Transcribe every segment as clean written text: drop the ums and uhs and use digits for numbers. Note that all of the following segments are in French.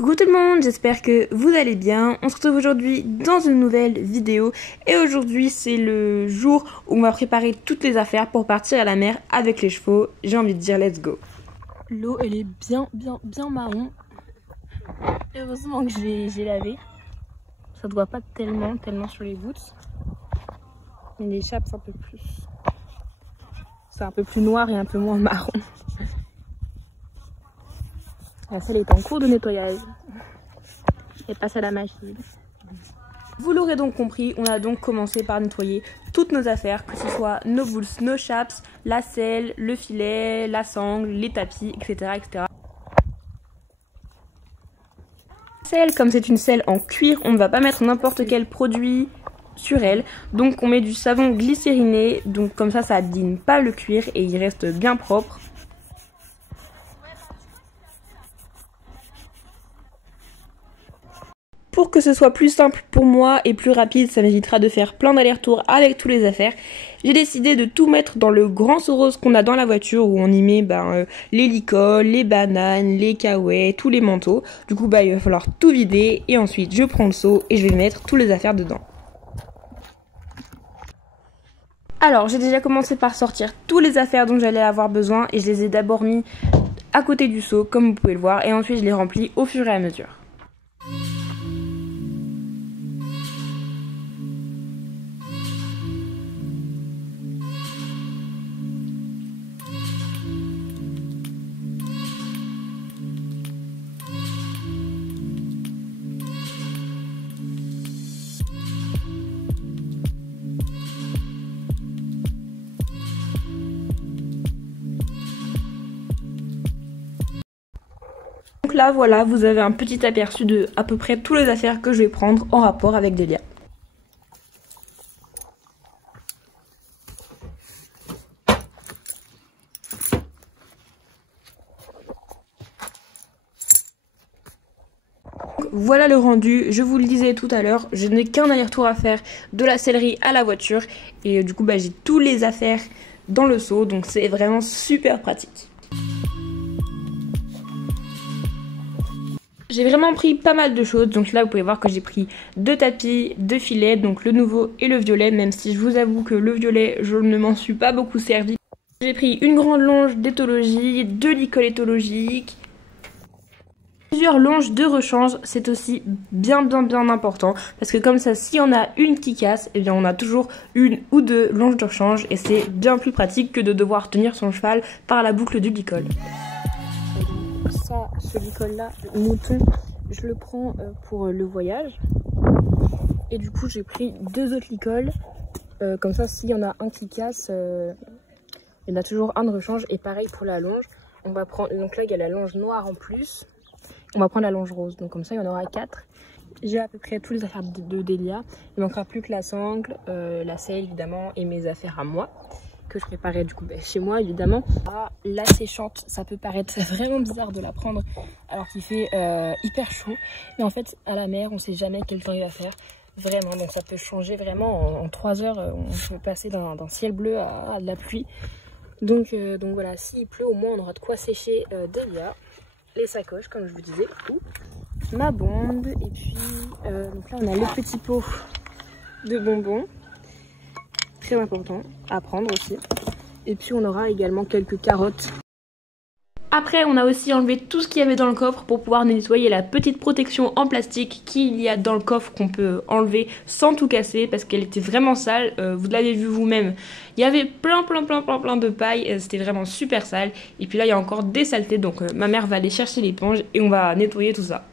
Coucou tout le monde, j'espère que vous allez bien. On se retrouve aujourd'hui dans une nouvelle vidéo et aujourd'hui c'est le jour où on va préparer toutes les affaires pour partir à la mer avec les chevaux. J'ai envie de dire let's go. L'eau elle est bien marron. Heureusement que j'ai lavé. Ça ne doit pas tellement sur les gouttes. Mais l'échappe c'est un peu plus. C'est un peu plus noir et un peu moins marron. La selle est en cours de nettoyage. Elle passe à la machine. Vous l'aurez donc compris, on a donc commencé par nettoyer toutes nos affaires, que ce soit nos boules, nos chaps, la selle, le filet, la sangle, les tapis, etc. etc. Selle, comme c'est une selle en cuir, on ne va pas mettre n'importe quel produit sur elle. Donc on met du savon glycériné, donc comme ça abîme pas le cuir et il reste bien propre. Pour que ce soit plus simple pour moi et plus rapide, ça m'évitera de faire plein d'allers-retours avec toutes les affaires. J'ai décidé de tout mettre dans le grand seau rose qu'on a dans la voiture où on y met les licoles, les bananes, les caouets, tous les manteaux. Du coup il va falloir tout vider et ensuite je prends le seau et je vais mettre toutes les affaires dedans. Alors j'ai déjà commencé par sortir toutes les affaires dont j'allais avoir besoin et je les ai d'abord mis à côté du seau comme vous pouvez le voir et ensuite je les remplis au fur et à mesure. Donc là voilà, vous avez un petit aperçu de à peu près toutes les affaires que je vais prendre en rapport avec Delia. Voilà le rendu, je vous le disais tout à l'heure, je n'ai qu'un aller-retour à faire de la sellerie à la voiture et du coup j'ai toutes les affaires dans le seau, donc c'est vraiment super pratique. J'ai vraiment pris pas mal de choses, donc là vous pouvez voir que j'ai pris 2 tapis, 2 filets, donc le nouveau et le violet, même si je vous avoue que le violet je ne m'en suis pas beaucoup servi. J'ai pris une grande longe d'éthologie, 2 licoles éthologiques, plusieurs longes de rechange, c'est aussi bien important parce que comme ça si on a une qui casse, eh bien on a toujours une ou 2 longes de rechange et c'est bien plus pratique que de devoir tenir son cheval par la boucle du licol. Ça, ce licol là, le mouton, je le prends pour le voyage et du coup j'ai pris 2 autres licoles, comme ça s'il y en a un qui casse, il y en a toujours un de rechange et pareil pour la longe. On va prendre, donc là il y a la longe noire en plus. On va prendre la longe rose, donc comme ça il y en aura 4. J'ai à peu près toutes les affaires de Delia. Il manquera plus que la sangle, la selle évidemment et mes affaires à moi que je préparais du coup chez moi évidemment. Ah, la séchante, ça peut paraître vraiment bizarre de la prendre alors qu'il fait hyper chaud. Mais en fait à la mer on sait jamais quel temps il va faire. Vraiment, donc ça peut changer vraiment en 3 heures. On peut passer d'un ciel bleu à de la pluie. Donc voilà, s'il pleut au moins on aura de quoi sécher Delia. Les sacoches comme je vous disais, ma bonde et puis donc là on a le petit pot de bonbons, très important à prendre aussi, et puis on aura également quelques carottes. Après on a aussi enlevé tout ce qu'il y avait dans le coffre pour pouvoir nettoyer la petite protection en plastique qu'il y a dans le coffre qu'on peut enlever sans tout casser parce qu'elle était vraiment sale, vous l'avez vu vous-même, il y avait plein de paille, c'était vraiment super sale et puis là il y a encore des saletés donc ma mère va aller chercher l'éponge et on va nettoyer tout ça.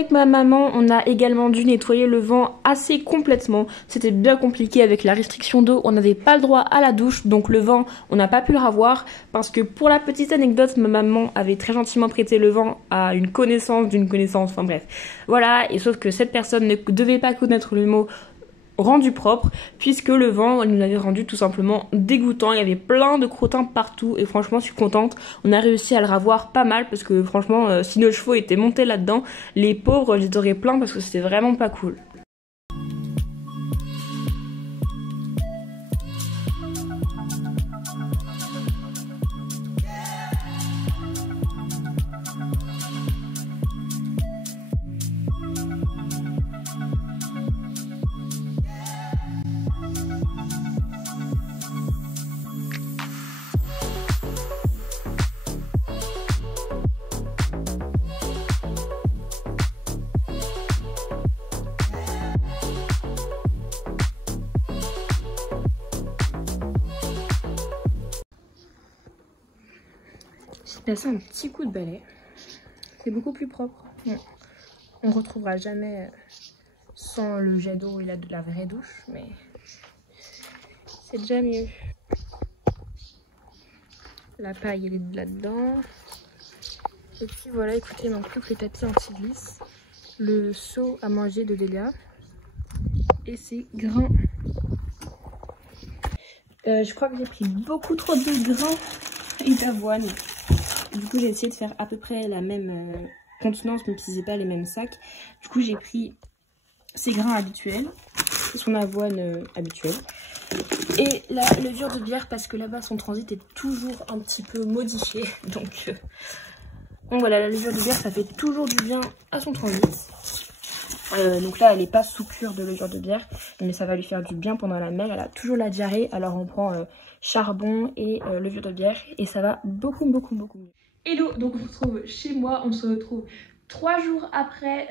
Avec ma maman, on a également dû nettoyer le vent assez complètement. C'était bien compliqué avec la restriction d'eau. On n'avait pas le droit à la douche, donc le vent, on n'a pas pu le revoir. Parce que pour la petite anecdote, ma maman avait très gentiment prêté le vent à une connaissance d'une connaissance. Enfin bref, voilà. Et sauf que cette personne ne devait pas connaître le mot rendu propre puisque le vent nous l'avait rendu tout simplement dégoûtant. Il y avait plein de crottins partout et franchement je suis contente, on a réussi à le ravoir pas mal parce que franchement si nos chevaux étaient montés là-dedans, les pauvres je les aurais plaints parce que c'était vraiment pas cool. passer un petit coup de balai. C'est beaucoup plus propre. Bon, on retrouvera jamais sans le jet d'eau et la vraie douche, mais c'est déjà mieux. La paille elle est là-dedans. Et puis voilà, écoutez, il manque plus que le tapis anti-glisse, le seau à manger de Delia et ses grains. Je crois que j'ai pris beaucoup trop de grains et d'avoine. Du coup, j'ai essayé de faire à peu près la même contenance, même si c'est pas les mêmes sacs. Du coup, j'ai pris ses grains habituels, son avoine habituelle. Et la levure de bière parce que là-bas son transit est toujours un petit peu modifié. Donc voilà, la levure de bière ça fait toujours du bien à son transit. Donc là elle n'est pas sous cure de levure de bière, mais ça va lui faire du bien pendant la mer. Elle a toujours la diarrhée, alors on prend charbon et levure de bière et ça va beaucoup mieux. Hello, donc on se retrouve chez moi, on se retrouve 3 jours après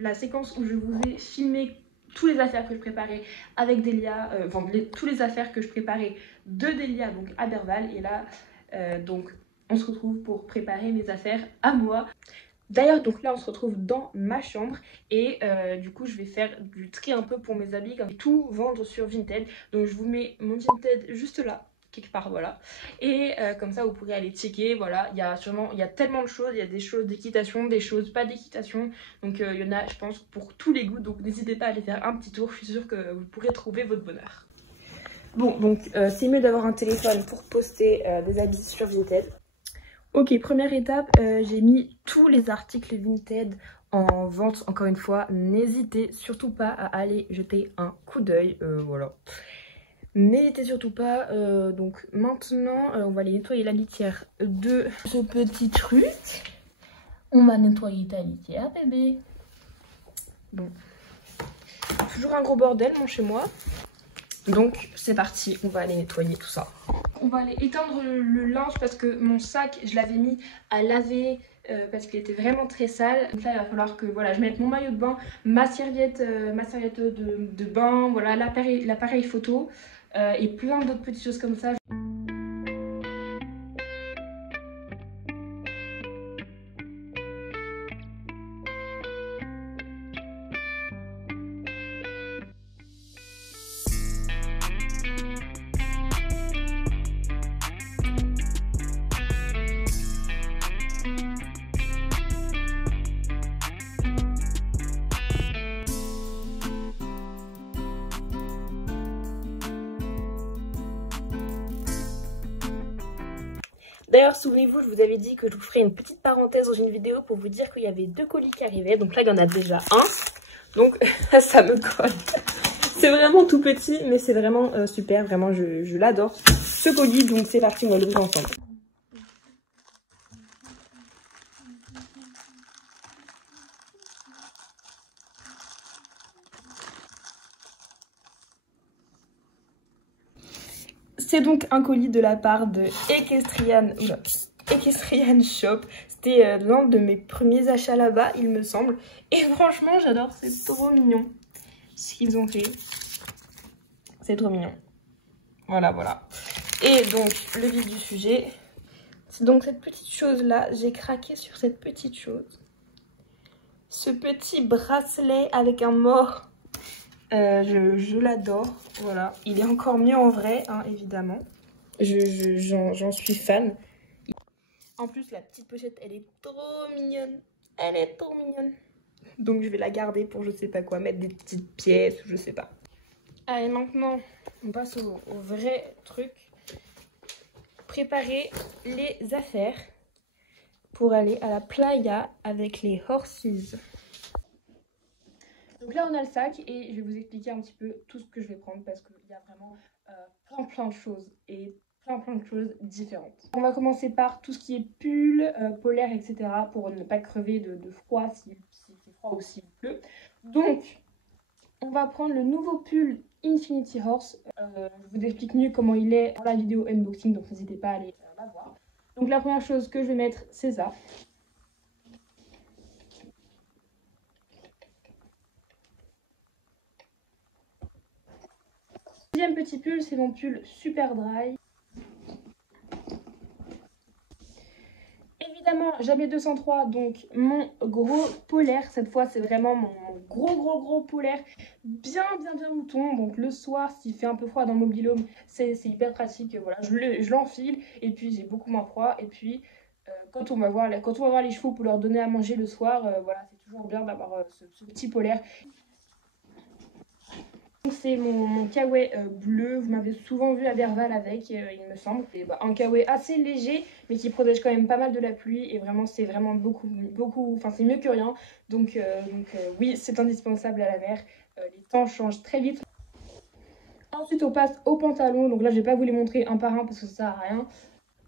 la séquence où je vous ai filmé tous les affaires que je préparais avec Delia, enfin tous les affaires que je préparais de Delia donc à Berval. Et là donc on se retrouve pour préparer mes affaires à moi. D'ailleurs donc là on se retrouve dans ma chambre et du coup je vais faire du tri un peu pour mes habits, comme tout vendre sur Vinted. Donc je vous mets mon Vinted juste là quelque part, voilà, et comme ça vous pourrez aller checker. Voilà, il y a tellement de choses, il y a des choses d'équitation, des choses pas d'équitation, donc il y en a je pense pour tous les goûts, donc n'hésitez pas à aller faire un petit tour, je suis sûre que vous pourrez trouver votre bonheur. Bon donc c'est mieux d'avoir un téléphone pour poster des habits sur Vinted. Ok, première étape, j'ai mis tous les articles Vinted en vente. Encore une fois, n'hésitez surtout pas à aller jeter un coup d'œil, voilà. N'hésitez surtout pas. Donc maintenant on va aller nettoyer la litière de ce petit truc. On va nettoyer ta litière bébé. Bon, toujours un gros bordel mon chez moi. Donc c'est parti, on va aller nettoyer tout ça. On va aller éteindre le linge parce que mon sac je l'avais mis à laver parce qu'il était vraiment très sale. Donc là il va falloir que voilà, je mette mon maillot de bain, ma serviette de bain, voilà, l'appareil photo et plein d'autres petites choses comme ça. D'ailleurs, souvenez-vous, je vous avais dit que je vous ferai une petite parenthèse dans une vidéo pour vous dire qu'il y avait 2 colis qui arrivaient. Donc là, il y en a déjà un. Donc ça me colle. C'est vraiment tout petit, mais c'est vraiment super. Vraiment, je l'adore. Ce colis, donc c'est parti, on va l'ouvrir ensemble. C'est donc un colis de la part de Equestrian Shop. C'était l'un de mes premiers achats là-bas, il me semble. Et franchement, j'adore, c'est trop mignon ce qu'ils ont fait. C'est trop mignon. Voilà. Et donc, le vif du sujet, c'est donc cette petite chose-là. J'ai craqué sur cette petite chose. Ce petit bracelet avec un mort. Je l'adore, voilà. Il est encore mieux en vrai, hein, évidemment. J'en suis fan. En plus, la petite pochette, elle est trop mignonne. Elle est trop mignonne. Donc, je vais la garder pour je sais pas quoi, mettre des petites pièces ou je sais pas. Allez, maintenant, on passe au vrai truc. Préparer les affaires pour aller à la playa avec les horses. Donc là on a le sac et je vais vous expliquer un petit peu tout ce que je vais prendre parce qu'il y a vraiment plein de choses et plein de choses différentes. On va commencer par tout ce qui est pull, polaire, etc. pour ne pas crever de froid s'il fait froid ou s'il pleut. Donc on va prendre le nouveau pull Infinity Horse. Je vous explique mieux comment il est dans la vidéo unboxing, donc n'hésitez pas à aller la voir. Donc la première chose que je vais mettre, c'est ça. Deuxième petit pull, c'est mon pull super dry. Évidemment, j'avais 203, donc mon gros polaire. Cette fois, c'est vraiment mon gros polaire. Bien mouton. Donc le soir, s'il fait un peu froid dans le mobil-home, c'est hyper pratique. Voilà, je l'enfile et puis j'ai beaucoup moins froid. Et puis, quand on va voir les chevaux pour leur donner à manger le soir, voilà, c'est toujours bien d'avoir ce petit polaire. C'est mon kawaii bleu, vous m'avez souvent vu à Verval avec, il me semble. Et un kawaii assez léger, mais qui protège quand même pas mal de la pluie. Et vraiment, c'est vraiment beaucoup, enfin c'est mieux que rien. Donc oui, c'est indispensable à la mer. Les temps changent très vite. Ensuite, on passe aux pantalons. Donc là, je vais pas vous les montrer un par un parce que ça sert à rien.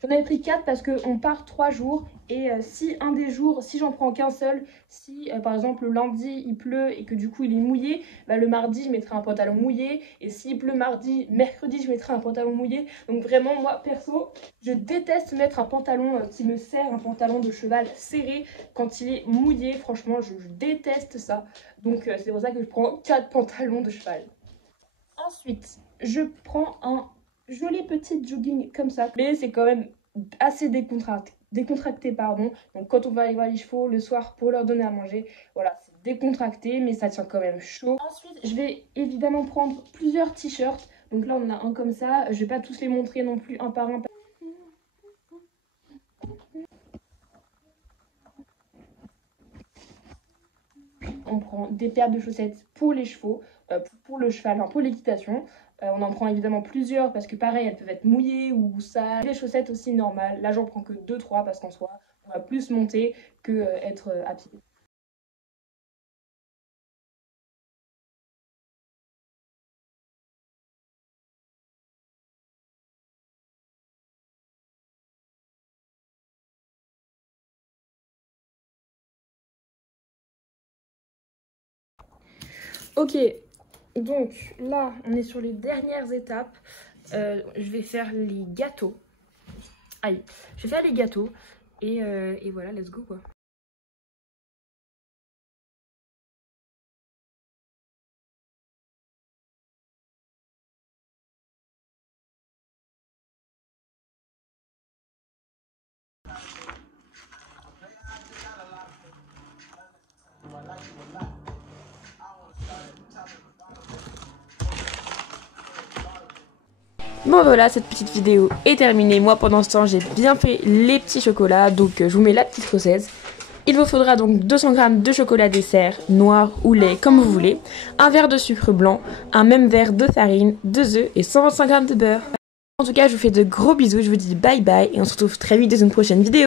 J'en avais pris 4 parce qu'on part 3 jours et si un des jours, si j'en prends qu'un seul, si par exemple le lundi il pleut et que du coup il est mouillé, bah, le mardi je mettrai un pantalon mouillé et s'il pleut mardi, mercredi je mettrai un pantalon mouillé. Donc vraiment moi perso, je déteste mettre un pantalon qui me sert, un pantalon de cheval serré quand il est mouillé. Franchement je déteste ça. Donc c'est pour ça que je prends 4 pantalons de cheval. Ensuite, je prends un joli petit jogging comme ça, mais c'est quand même assez décontracté, pardon. Donc quand on va aller voir les chevaux le soir pour leur donner à manger, voilà, c'est décontracté, mais ça tient quand même chaud. Ensuite, je vais évidemment prendre plusieurs t-shirts. Donc là, on en a un comme ça. Je vais pas tous les montrer non plus un par un. On prend des paires de chaussettes pour les chevaux, pour le cheval, enfin pour l'équitation. On en prend évidemment plusieurs parce que pareil, elles peuvent être mouillées ou sales. Les chaussettes aussi normales. Là, j'en prends que 2-3 parce qu'en soi, on va plus monter que être à pied. Ok, donc là, on est sur les dernières étapes. Je vais faire les gâteaux. Aïe, je vais faire les gâteaux et voilà, let's go quoi. Bon voilà, cette petite vidéo est terminée. Moi pendant ce temps j'ai bien fait les petits chocolats. Donc je vous mets la petite recette. Il vous faudra donc 200 g de chocolat dessert, noir ou lait comme vous voulez, un verre de sucre blanc, un même verre de farine, 2 œufs et 125 g de beurre. En tout cas je vous fais de gros bisous, je vous dis bye bye et on se retrouve très vite dans une prochaine vidéo.